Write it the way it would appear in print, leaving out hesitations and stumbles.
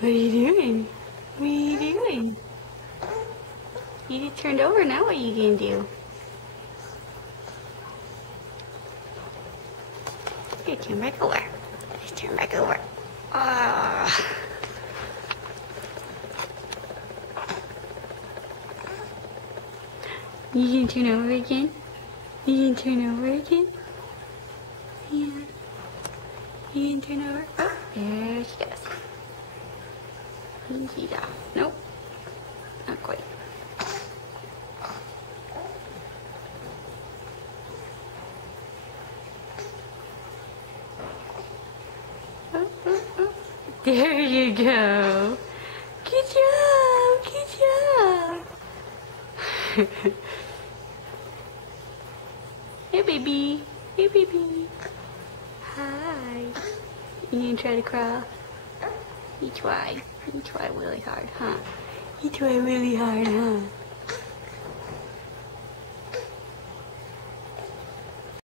What are you doing? What are you doing? You just turned over, now what are you gonna do? Here, turn back over. Just turn back over. Ah. You gonna turn over again? You gonna turn over again? Yeah. You gonna turn over? Oh, there she goes. She's off. Nope. Not quite. Oh, oh, oh. There you go. Good job. Good job. Hey, baby. Hey, baby. Hi. You gonna try to crawl? You try. You try really hard, huh? You try really hard, huh?